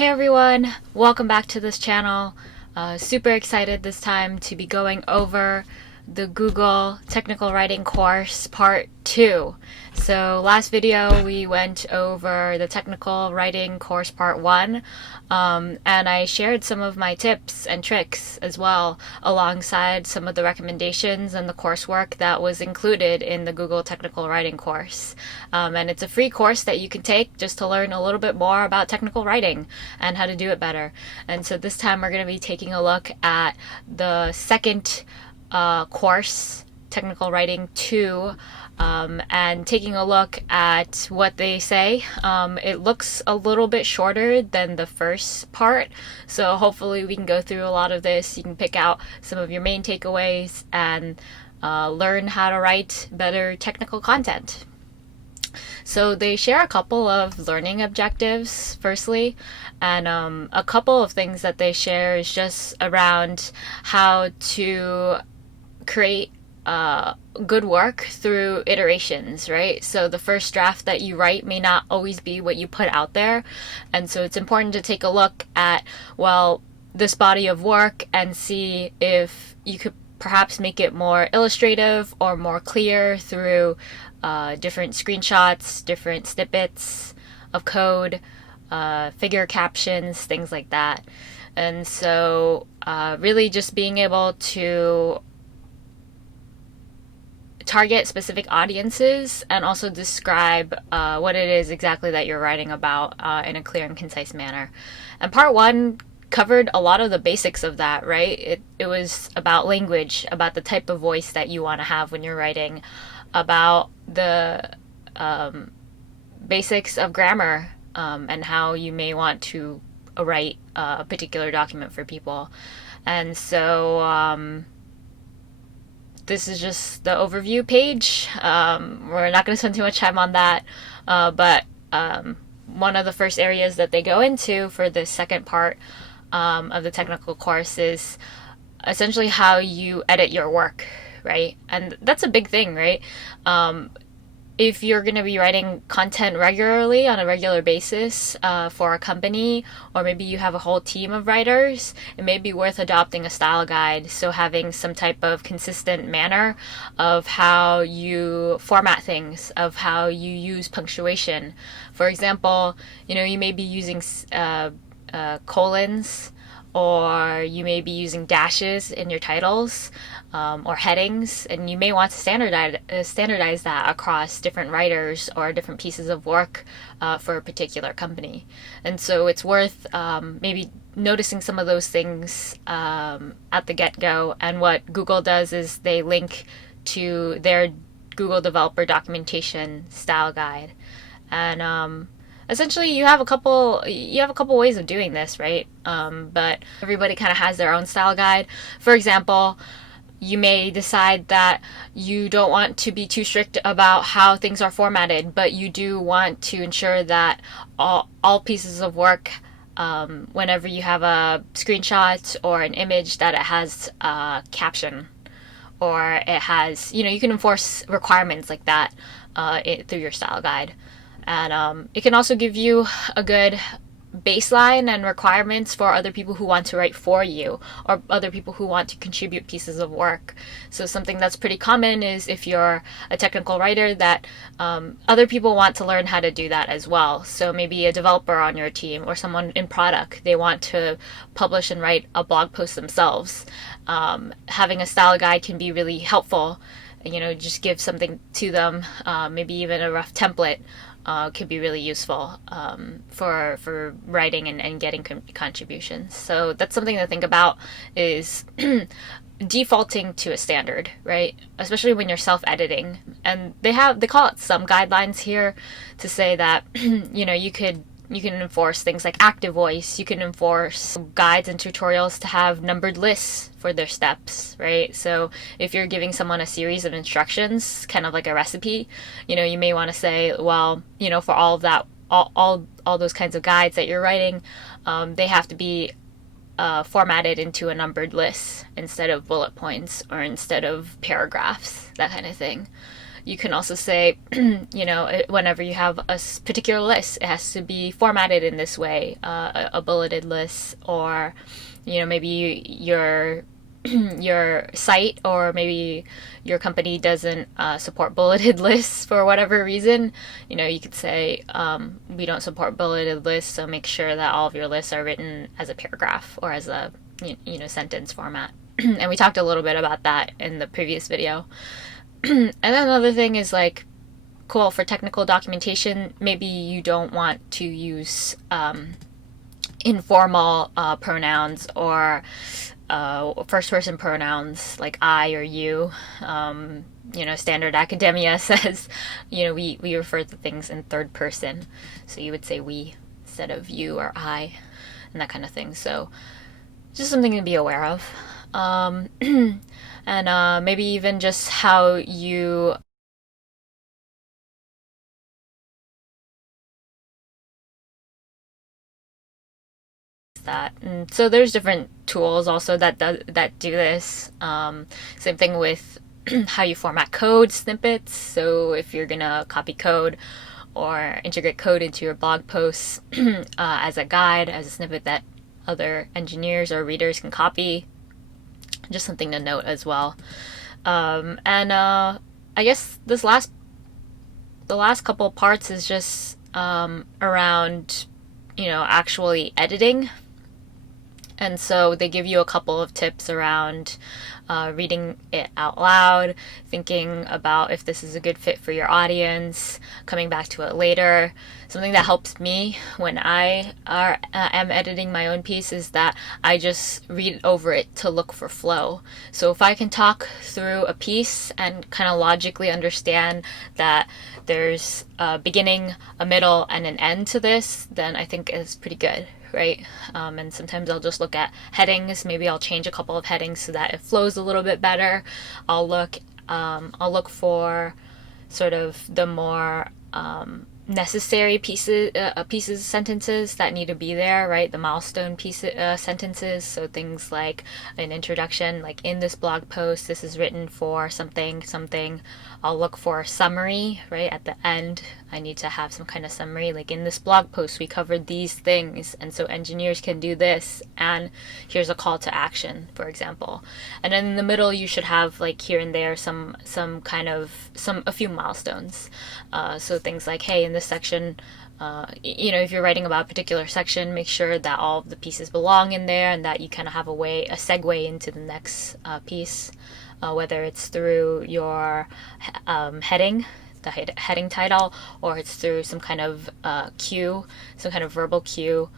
Hey everyone, welcome back to this channel. Super excited this time to be going over the Google Technical Writing course part 2. So last video we went over the Technical Writing course part 1, and I shared some of my tips and tricks as well alongside some of the recommendations and the coursework that was included in the Google Technical Writing course. And it's a free course that you can take just to learn a little bit more about technical writing and how to do it better. And so this time we're going to be taking a look at the second course, Technical Writing 2, and taking a look at what they say. It looks a little bit shorter than the first part, so hopefully we can go through a lot of this. You can pick out some of your main takeaways and learn how to write better technical content. So they share a couple of learning objectives, firstly, and a couple of things that they share is just around how to create good work through iterations, right? So the first draft that you write may not always be what you put out there, and so it's important to take a look at, well, this body of work and see if you could perhaps make it more illustrative or more clear through different screenshots, different snippets of code, figure captions, things like that. And so really just being able to target specific audiences and also describe what it is exactly that you're writing about in a clear and concise manner. And part 1 covered a lot of the basics of that, right? It was about language, about the type of voice that you want to have when you're writing, about the basics of grammar, and how you may want to write a particular document for people. And so this is just the overview page. We're not going to spend too much time on that, but one of the first areas that they go into for the second part of the technical course is essentially how you edit your work, right? And that's a big thing, right? If you're going to be writing content regularly on a regular basis for a company, or maybe you have a whole team of writers, it may be worth adopting a style guide. So having some type of consistent manner of how you format things, of how you use punctuation. For example, you may be using colons, or you may be using dashes in your titles, or headings, and you may want to standardize that across different writers or different pieces of work for a particular company. And so it's worth maybe noticing some of those things at the get-go. And what Google does is they link to their Google Developer Documentation Style Guide. And essentially you have a couple ways of doing this, right? But everybody kind of has their own style guide. For example, you may decide that you don't want to be too strict about how things are formatted, but you do want to ensure that all pieces of work, whenever you have a screenshot or an image, that it has a caption, or it has, you can enforce requirements like that through your style guide. And it can also give you a good baseline and requirements for other people who want to write for you, or other people who want to contribute pieces of work. So something that's pretty common is if you're a technical writer, that other people want to learn how to do that as well. So maybe a developer on your team or someone in product, they want to publish and write a blog post themselves. Having a style guide can be really helpful. Just give something to them, maybe even a rough template. Could be really useful for writing and getting contributions. So that's something to think about, is defaulting to a standard, right? Especially when you're self-editing. And they call it some guidelines here to say that you can enforce things like active voice. You can enforce guides and tutorials to have numbered lists for their steps, right? So if you're giving someone a series of instructions, kind of like a recipe, you may want to say, well, for all of that, all those kinds of guides that you're writing, they have to be formatted into a numbered list instead of bullet points or instead of paragraphs, that kind of thing. You can also say, whenever you have a particular list, it has to be formatted in this way, a bulleted list, or, maybe your site or maybe your company doesn't support bulleted lists for whatever reason. You could say, we don't support bulleted lists, so make sure that all of your lists are written as a paragraph or as a sentence format. And we talked a little bit about that in the previous video. And then another thing is like, cool, for technical documentation, maybe you don't want to use informal pronouns or first person pronouns like I or you. Standard academia says, we refer to things in third person. So you would say we instead of you or I, and that kind of thing. So just something to be aware of. And maybe even just how you that. And so there's different tools also that do this. Same thing with how you format code snippets. So if you're gonna copy code or integrate code into your blog posts as a guide, as a snippet that other engineers or readers can copy, just something to note as well. And I guess the last couple of parts is just around actually editing. And so they give you a couple of tips around reading it out loud, thinking about if this is a good fit for your audience, coming back to it later. Something that helps me when I am editing my own piece is that I just read over it to look for flow. So if I can talk through a piece and kind of logically understand that there's a beginning, a middle, and an end to this, then I think it's pretty good. Right? And sometimes I'll just look at headings. Maybe I'll change a couple of headings so that it flows a little bit better. I'll look for sort of the more necessary pieces, sentences that need to be there, right? The milestone sentences. So things like an introduction, like in this blog post, this is written for something. I'll look for a summary, right? At the end, I need to have some kind of summary. Like in this blog post, we covered these things, and so engineers can do this, and here's a call to action, for example. And then in the middle, you should have like here and there a few milestones. So things like, hey, in this section, if you're writing about a particular section, make sure that all of the pieces belong in there and that you kind of have a segue into the next piece, whether it's through your heading, the heading title, or it's through some kind of cue, some kind of verbal cue,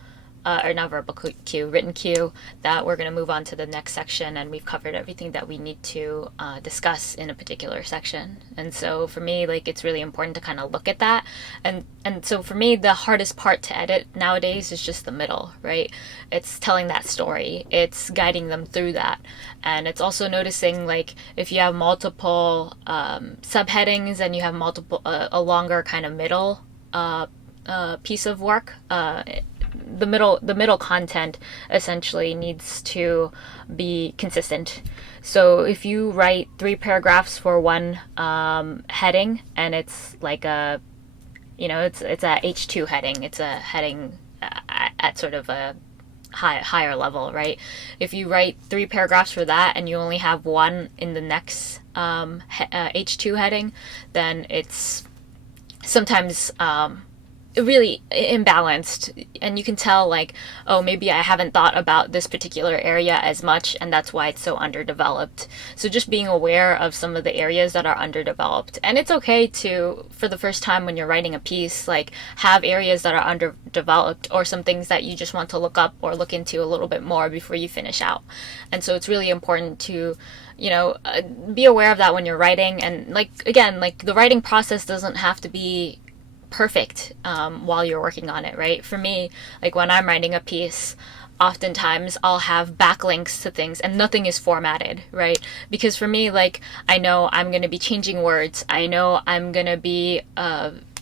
or not verbal cue, written cue, that we're going to move on to the next section and we've covered everything that we need to discuss in a particular section. And so for me, like, it's really important to kind of look at that. And so for me, the hardest part to edit nowadays is just the middle, right? It's telling that story. It's guiding them through that. And it's also noticing, like, if you have multiple subheadings and you have a longer kind of middle piece of work, the middle content essentially needs to be consistent. So if you write 3 paragraphs for one heading, and it's like it's a H2 heading, it's a heading at sort of a higher level, right? If you write 3 paragraphs for that and you only have one in the next H2 heading, then it's sometimes really imbalanced, and you can tell, like, oh, maybe I haven't thought about this particular area as much, and that's why it's so underdeveloped. So just being aware of some of the areas that are underdeveloped. And it's okay to, for the first time when you're writing a piece, like, have areas that are underdeveloped or some things that you just want to look up or look into a little bit more before you finish out. And so it's really important to be aware of that when you're writing. And, like, again, like, the writing process doesn't have to be perfect while you're working on it, right? For me, like, when I'm writing a piece, oftentimes I'll have backlinks to things and nothing is formatted, right? Because for me, like, I know I'm going to be changing words. I know I'm going to be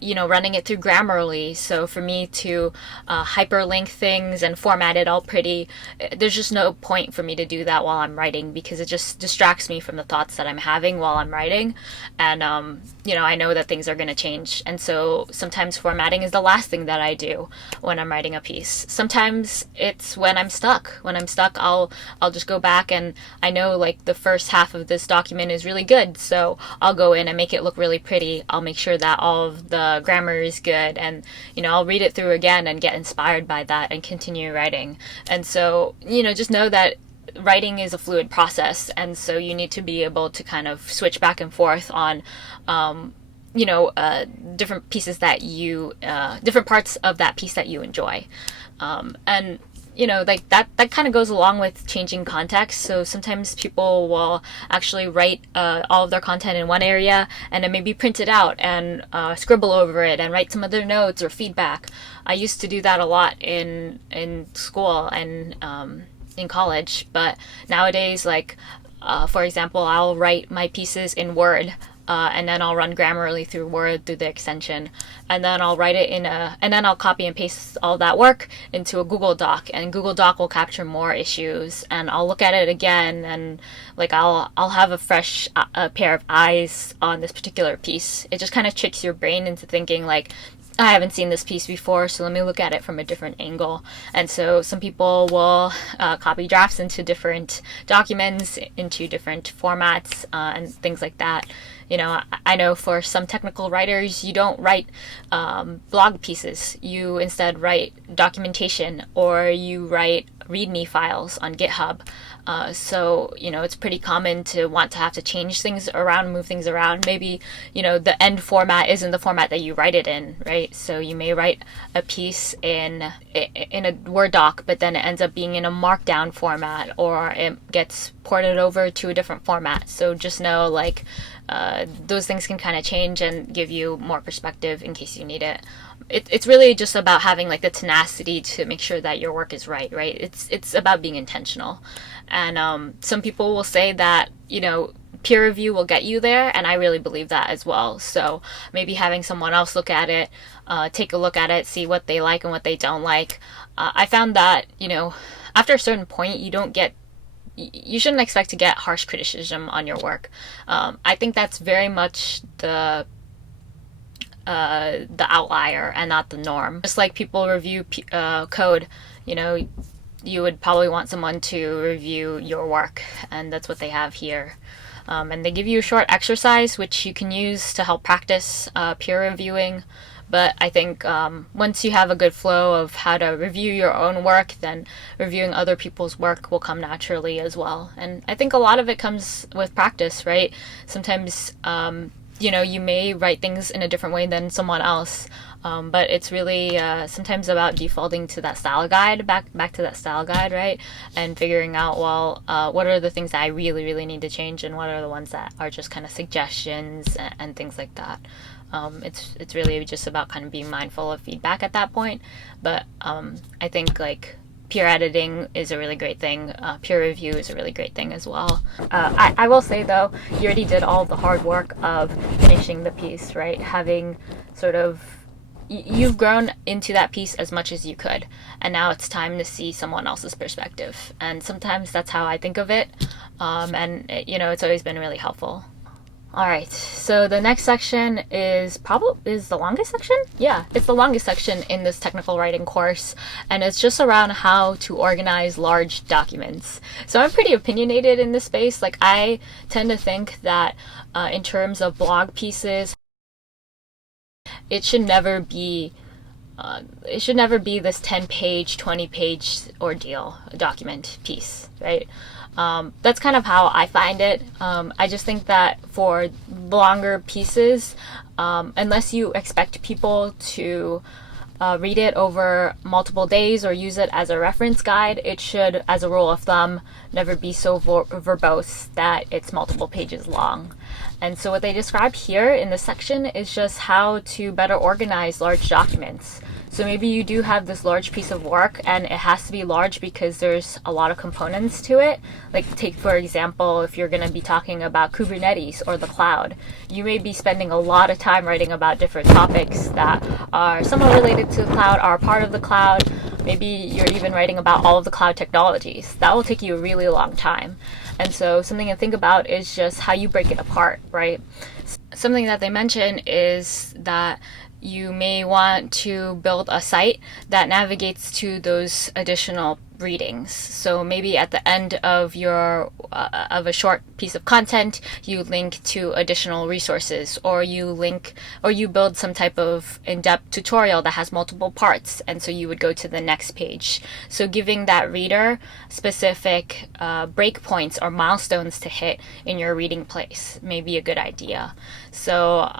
running it through Grammarly. So for me to hyperlink things and format it all pretty, there's just no point for me to do that while I'm writing, because it just distracts me from the thoughts that I'm having while I'm writing. And, I know that things are going to change. And so sometimes formatting is the last thing that I do when I'm writing a piece. Sometimes it's when I'm stuck. When I'm stuck, I'll just go back, and I know like the first half of this document is really good. So I'll go in and make it look really pretty. I'll make sure that all of the grammar is good, and I'll read it through again and get inspired by that and continue writing. And so just know that writing is a fluid process, and so you need to be able to kind of switch back and forth on different pieces that different parts of that piece that you enjoy. And like that kind of goes along with changing context. So sometimes people will actually write all of their content in one area and then maybe print it out and scribble over it and write some other notes or feedback. I used to do that a lot in school and in college, but nowadays, like for example, I'll write my pieces in Word. And then I'll run Grammarly through Word through the extension, and then I'll write it and then I'll copy and paste all that work into a Google Doc, and Google Doc will capture more issues, and I'll look at it again, and like I'll have a fresh pair of eyes on this particular piece. It just kind of tricks your brain into thinking like, I haven't seen this piece before, so let me look at it from a different angle. And so some people will copy drafts into different documents, into different formats, and things like that. I know for some technical writers, you don't write blog pieces. You instead write documentation, or you write README files on GitHub. So it's pretty common to want to have to change things around, move things around. Maybe, the end format isn't the format that you write it in, right? So you may write a piece in a Word doc, but then it ends up being in a Markdown format, or it gets ported over to a different format. So just know, like, those things can kind of change and give you more perspective in case you need it. It's really just about having like the tenacity to make sure that your work is right? It's about being intentional. And some people will say that, peer review will get you there, and I really believe that as well. So maybe having someone else look at it, take a look at it, see what they like and what they don't like. I found that, after a certain point, you shouldn't expect to get harsh criticism on your work. I think that's very much the outlier and not the norm. Just like people review code, you would probably want someone to review your work, and that's what they have here. And they give you a short exercise which you can use to help practice peer reviewing. But I think once you have a good flow of how to review your own work, then reviewing other people's work will come naturally as well. And I think a lot of it comes with practice, right? Sometimes you may write things in a different way than someone else, but it's really sometimes about defaulting to that style guide, back to that style guide, right? And figuring out, well, what are the things that I really, really need to change, and what are the ones that are just kind of suggestions and things like that. It's really just about kind of being mindful of feedback at that point. But I think like peer editing is a really great thing. Peer review is a really great thing as well. I will say though, you already did all the hard work of finishing the piece, right? Having sort of, you've grown into that piece as much as you could, and now it's time to see someone else's perspective. And sometimes that's how I think of it. And it's always been really helpful. All right, so the next section is the longest section? Yeah, it's the longest section in this technical writing course, and it's just around how to organize large documents. So I'm pretty opinionated in this space. Like, I tend to think that in terms of blog pieces, it should never be this 10-page, 20-page ordeal document piece, right? That's kind of how I find it. I just think that for longer pieces, unless you expect people to read it over multiple days or use it as a reference guide, it should, as a rule of thumb, never be so verbose that it's multiple pages long. And so what they describe here in this section is just how to better organize large documents. So maybe you do have this large piece of work, and it has to be large because there's a lot of components to it. Like, take for example, if you're going to be talking about Kubernetes or the cloud, you may be spending a lot of time writing about different topics that are somewhat related to the cloud, are part of the cloud. Maybe you're even writing about all of the cloud technologies. That will take you a really long time. And so something to think about is just how you break it apart, right? Something that they mention is that you may want to build a site that navigates to those additional readings. So maybe at the end of a short piece of content, you link to additional resources, or you build some type of in-depth tutorial that has multiple parts, and so you would go to the next page. So giving that reader specific breakpoints or milestones to hit in your reading place may be a good idea. So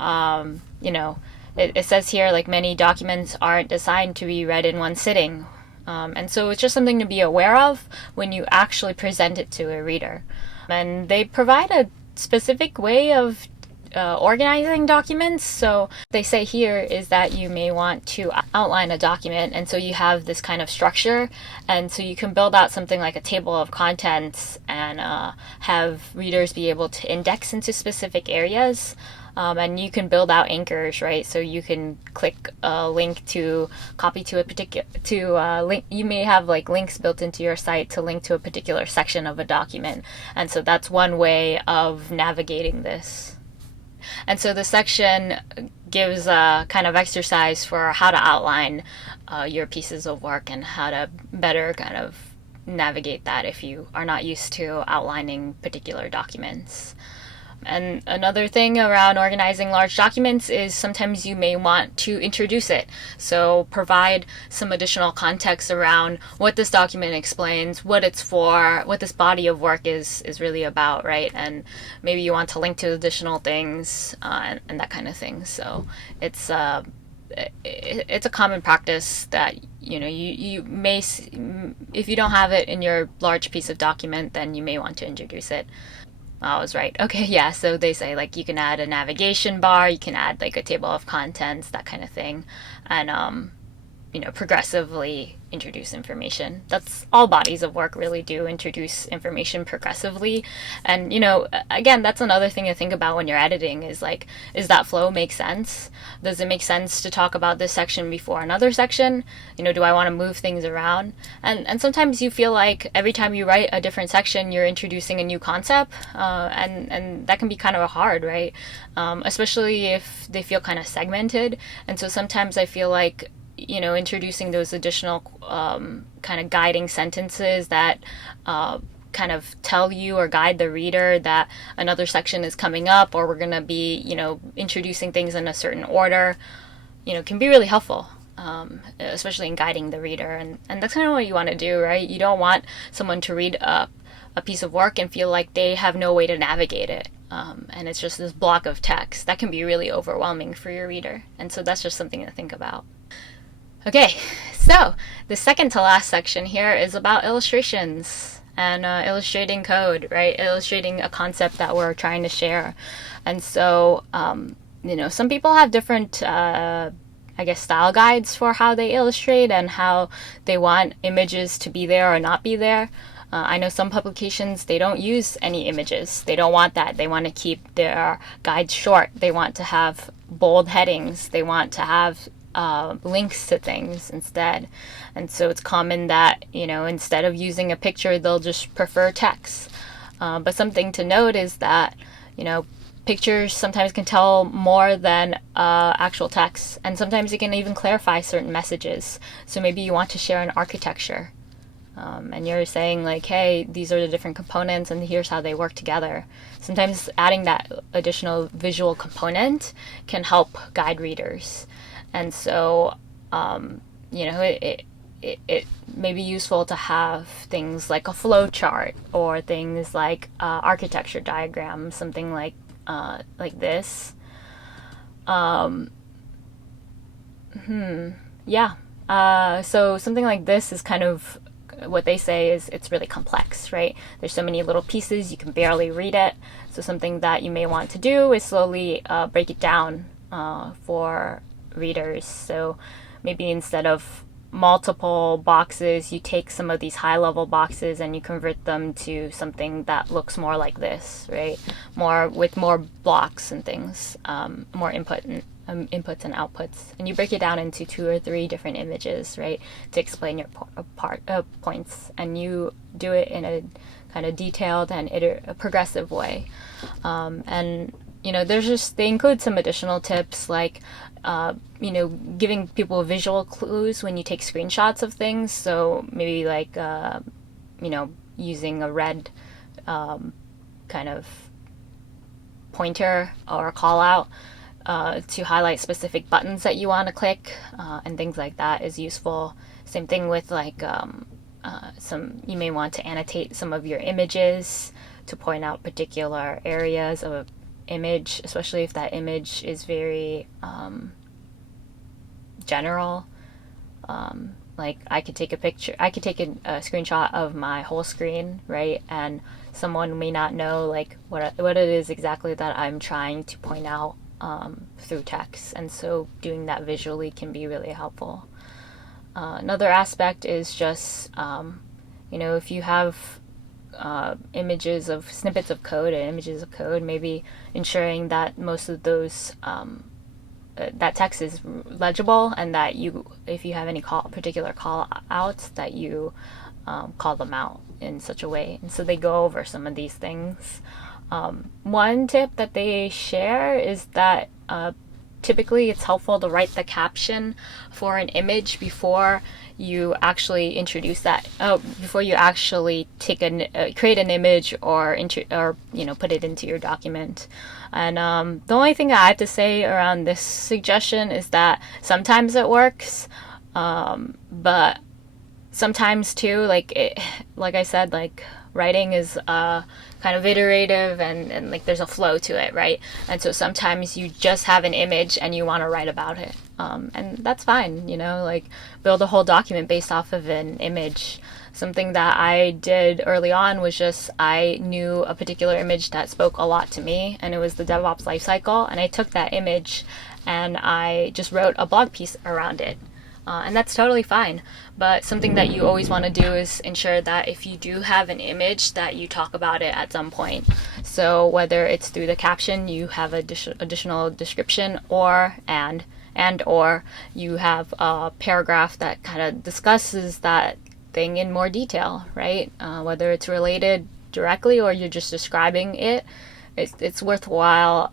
it says here, like, many documents aren't designed to be read in one sitting. And so it's just something to be aware of when you actually present it to a reader. And they provide a specific way of organizing documents. So they say here is that you may want to outline a document, and so you have this kind of structure, and so you can build out something like a table of contents and have readers be able to index into specific areas. And you can build out anchors, right? So you can click a link to copy to a particular link. You may have like links built into your site to link to a particular section of a document, and so that's one way of navigating this. And so the section gives a kind of exercise for how to outline your pieces of work and how to better kind of navigate that if you are not used to outlining particular documents. And another thing around organizing large documents is sometimes you may want to introduce it. So provide some additional context around what this document explains, what it's for, what this body of work is really about, right? And maybe you want to link to additional things and that kind of thing. So it's a common practice that you may, if you don't have it in your large piece of document, then you may want to introduce it. I was right. Okay, yeah, so they say, like, you can add a navigation bar, you can add, like, a table of contents, that kind of thing, and, progressively introduce information. That's all bodies of work really do, introduce information progressively. And, again, that's another thing to think about when you're editing is, like, does that flow make sense? Does it make sense to talk about this section before another section? Do I want to move things around? And sometimes you feel like every time you write a different section, you're introducing a new concept, and that can be kind of hard, right? Especially if they feel kind of segmented. And so sometimes I feel like introducing those additional kind of guiding sentences that kind of tell you or guide the reader that another section is coming up, or we're going to be, introducing things in a certain order, can be really helpful, especially in guiding the reader. And that's kind of what you want to do, right? You don't want someone to read a piece of work and feel like they have no way to navigate it. And it's just this block of text that can be really overwhelming for your reader. And so that's just something to think about. Okay, so the second to last section here is about illustrations and illustrating code, right? Illustrating a concept that we're trying to share. And so, some people have different, style guides for how they illustrate and how they want images to be there or not be there. I know some publications, they don't use any images. They don't want that. They want to keep their guides short. They want to have bold headings. They want to have links to things instead. And so it's common that, instead of using a picture, they'll just prefer text. But something to note is that, pictures sometimes can tell more than actual text. And sometimes it can even clarify certain messages. So maybe you want to share an architecture. And you're saying, like, hey, these are the different components and here's how they work together. Sometimes adding that additional visual component can help guide readers. And so, it may be useful to have things like a flow chart or things like architecture diagram, something like this. So something like this is kind of what they say is it's really complex, right? There's so many little pieces, you can barely read it. So something that you may want to do is slowly break it down for readers. So maybe instead of multiple boxes, you take some of these high level boxes and you convert them to something that looks more like this, right? More with more blocks and things, more inputs and outputs, and you break it down into 2 or 3 different images, right, to explain your points, and you do it in a kind of detailed and a progressive way. And they include some additional tips like giving people visual clues when you take screenshots of things. So maybe like using a red kind of pointer or a call out to highlight specific buttons that you want to click, and things like that is useful. Same thing with like you may want to annotate some of your images to point out particular areas of an image, especially if that image is very general. Like I could take a screenshot of my whole screen, right? And someone may not know like what it is exactly that I'm trying to point out through text, and so doing that visually can be really helpful. Another aspect is just if you have snippets of code and images of code, maybe ensuring that most of those that text is legible, and that if you have any particular call outs, that you call them out in such a way. And so they go over some of these things. One tip that they share is that typically it's helpful to write the caption for an image before you actually introduce that, before you actually create an image or put it into your document. And the only thing I have to say around this suggestion is that sometimes it works, but sometimes too, like I said, like writing is kind of iterative, and like there's a flow to it, right? And so sometimes you just have an image and you want to write about it, and that's fine, like build a whole document based off of an image. Something that I did early on was just I knew a particular image that spoke a lot to me, and it was the DevOps lifecycle, and I took that image and I just wrote a blog piece around it. And that's totally fine. But something that you always want to do is ensure that if you do have an image, that you talk about it at some point. So whether it's through the caption, you have additional description, or you have a paragraph that kind of discusses that thing in more detail, right? Whether it's related directly or you're just describing it, it's worthwhile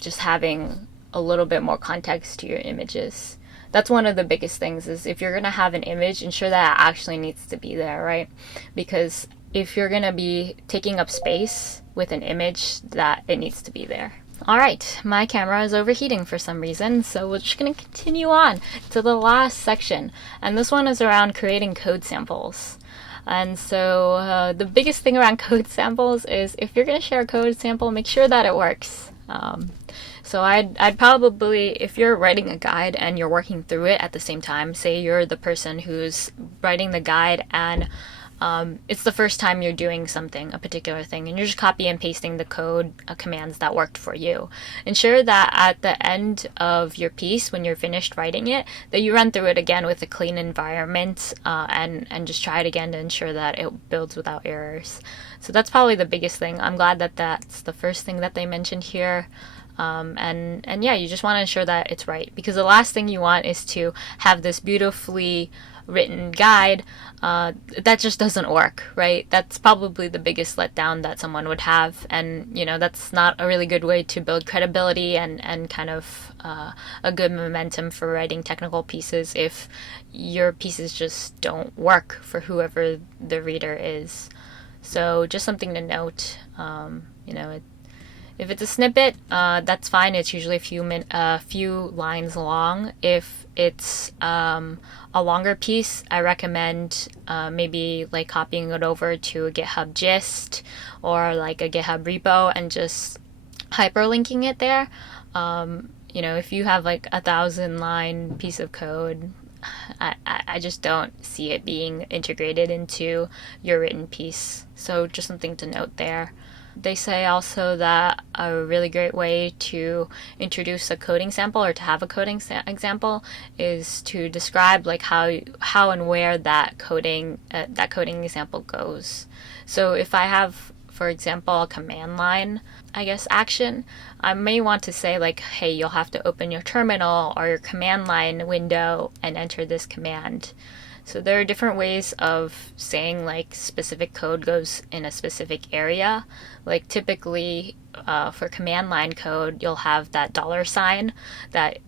just having a little bit more context to your images. That's one of the biggest things, is if you're going to have an image, ensure that it actually needs to be there, right? Because if you're going to be taking up space with an image, that it needs to be there. All right, my camera is overheating for some reason, so we're just going to continue on to the last section. And this one is around creating code samples. And so the biggest thing around code samples is if you're going to share a code sample, make sure that it works. So I'd probably, if you're writing a guide and you're working through it at the same time, say you're the person who's writing the guide and it's the first time you're doing a particular thing, and you're just copy and pasting the code commands that worked for you. Ensure that at the end of your piece, when you're finished writing it, that you run through it again with a clean environment, and just try it again to ensure that it builds without errors. So that's probably the biggest thing. I'm glad that that's the first thing that they mentioned here. And yeah, you just want to ensure that it's right, because the last thing you want is to have this beautifully written guide that just doesn't work, right? That's probably the biggest letdown that someone would have, and that's not a really good way to build credibility and kind of a good momentum for writing technical pieces if your pieces just don't work for whoever the reader is. So just something to note. If it's a snippet, that's fine. It's usually a few lines long. If it's a longer piece, I recommend maybe like copying it over to a GitHub gist or like a GitHub repo and just hyperlinking it there. If you have like 1,000-line piece of code, I just don't see it being integrated into your written piece. So just something to note there. They say also that a really great way to introduce a coding sample or to have a coding example is to describe like how and where that coding example goes. So if I have, for example, a command line, I guess, action, I may want to say like, hey, you'll have to open your terminal or your command line window and enter this command. So there are different ways of saying like specific code goes in a specific area. Like typically for command line code, you'll have that dollar sign that,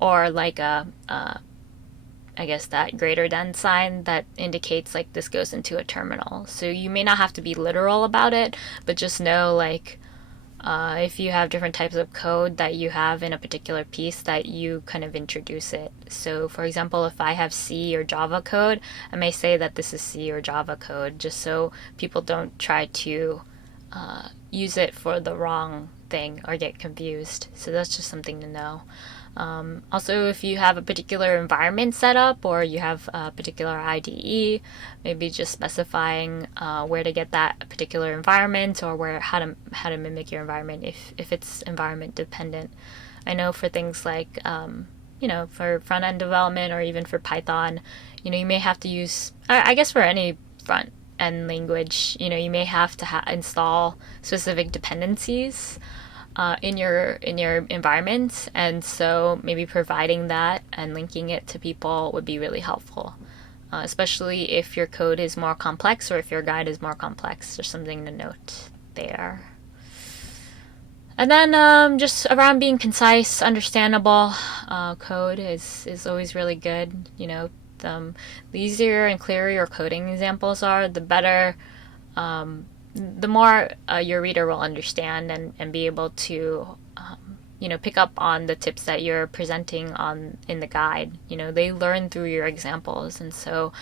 or like I guess that greater than sign that indicates like this goes into a terminal. So you may not have to be literal about it, but just know like if you have different types of code that you have in a particular piece, that you kind of introduce it. So for example, if I have C or Java code, I may say that this is C or Java code, just so people don't try to use it for the wrong thing or get confused. So that's just something to know. Also, if you have a particular environment set up or you have a particular IDE, maybe just specifying where to get that particular environment or where how to mimic your environment if it's environment dependent. I know for things like for front end development or even for Python, you may have to use, I guess for any front end language, you may have to install specific dependencies in your environment, and so maybe providing that and linking it to people would be really helpful, especially if your code is more complex or if your guide is more complex. There's something to note there. And then just around being concise, understandable, code is always really good. The easier and clearer your coding examples are, the better, the more your reader will understand and be able to, pick up on the tips that you're presenting in the guide. They learn through your examples, and so,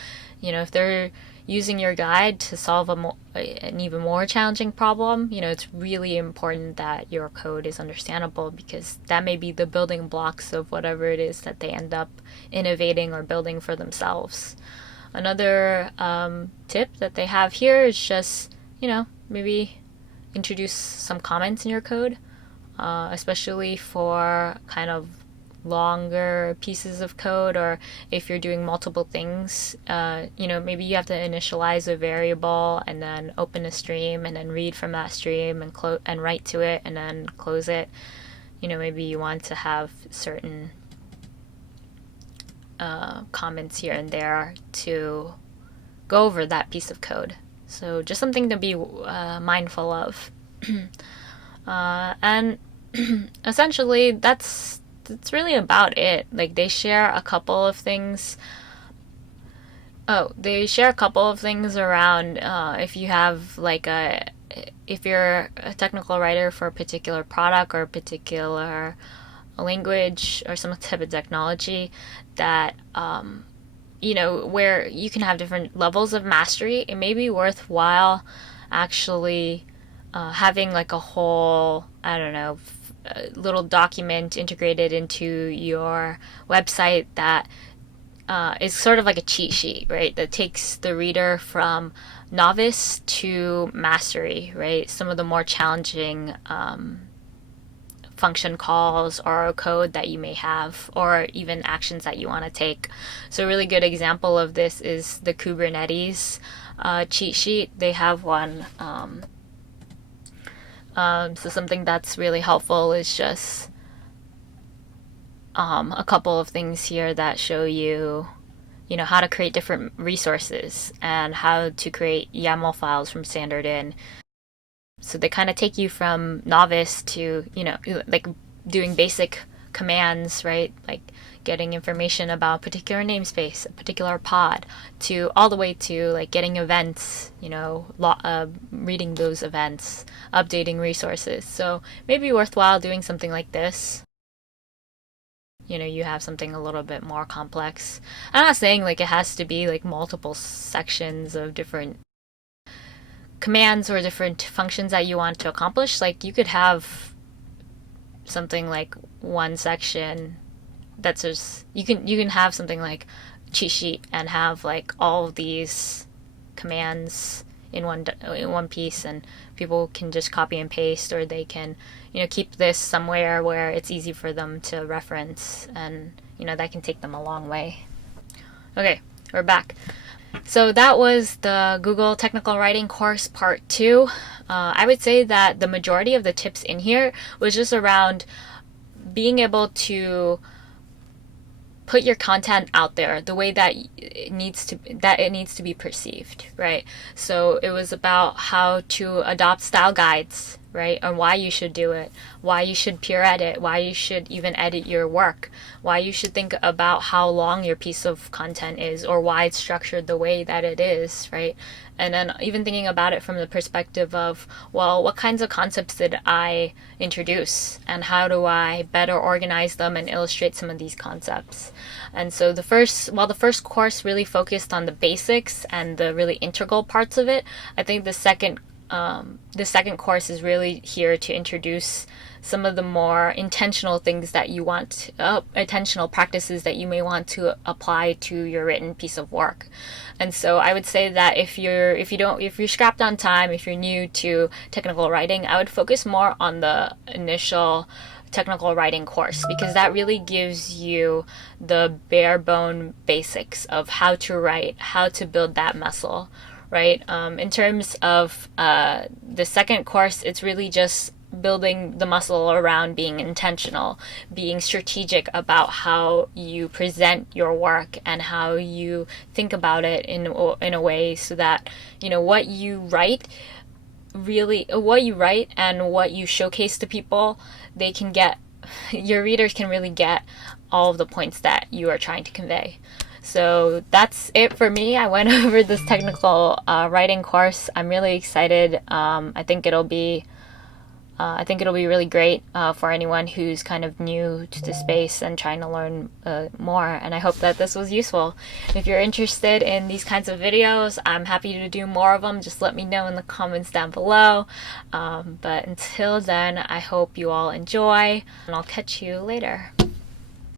if they're using your guide to solve an even more challenging problem, it's really important that your code is understandable, because that may be the building blocks of whatever it is that they end up innovating or building for themselves. Another tip that they have here is just, maybe introduce some comments in your code, especially for kind of longer pieces of code, or if you're doing multiple things, maybe you have to initialize a variable and then open a stream and then read from that stream and write to it and then close it. Maybe you want to have certain comments here and there to go over that piece of code. So just something to be mindful of. And essentially that's really about it. Like they share a couple of things. They share a couple of things around if you have if you're a technical writer for a particular product or a particular language or some type of technology that where you can have different levels of mastery, it may be worthwhile actually having like a whole, I don't know, little document integrated into your website that is sort of like a cheat sheet, right? That takes the reader from novice to mastery, right? Some of the more challenging function calls or code that you may have, or even actions that you want to take. So a really good example of this is the Kubernetes cheat sheet. They have one. So something that's really helpful is just a couple of things here that show you, how to create different resources and how to create YAML files from standard in. So they kind of take you from novice to, like doing basic commands, right? Like getting information about a particular namespace, a particular pod, to all the way to like getting events, reading those events, updating resources. So maybe worthwhile doing something like this. You have something a little bit more complex. I'm not saying like it has to be like multiple sections of different commands or different functions that you want to accomplish. Like you could have something like one section that's just, you can have something like cheat sheet and have like all of these commands in one piece, and people can just copy and paste, or they can, keep this somewhere where it's easy for them to reference, and that can take them a long way. Okay, we're back. So that was the Google Technical Writing course part 2. I would say that the majority of the tips in here was just around being able to put your content out there the way that it needs to be perceived, right? So it was about how to adopt style guides, right? And why you should do it, why you should peer edit, why you should even edit your work, why you should think about how long your piece of content is, or why it's structured the way that it is, right? And then even thinking about it from the perspective of, well, what kinds of concepts did I introduce, and how do I better organize them and illustrate some of these concepts? And so the first course really focused on the basics and the really integral parts of it, I think the second course is really here to introduce some of the more intentional things that you want, intentional practices that you may want to apply to your written piece of work. And so I would say that if you're strapped on time, if you're new to technical writing, I would focus more on the initial technical writing course, because that really gives you the bare bone basics of how to write, how to build that muscle, right? In terms of the second course, it's really just building the muscle around being intentional, being strategic about how you present your work and how you think about it in a way so that, what you write and what you showcase to people, your readers can really get all of the points that you are trying to convey. So that's it for me. I went over this technical writing course. I'm really excited. I think it'll be really great for anyone who's kind of new to the space and trying to learn more. And I hope that this was useful. If you're interested in these kinds of videos, I'm happy to do more of them. Just let me know in the comments down below. But until then, I hope you all enjoy, and I'll catch you later.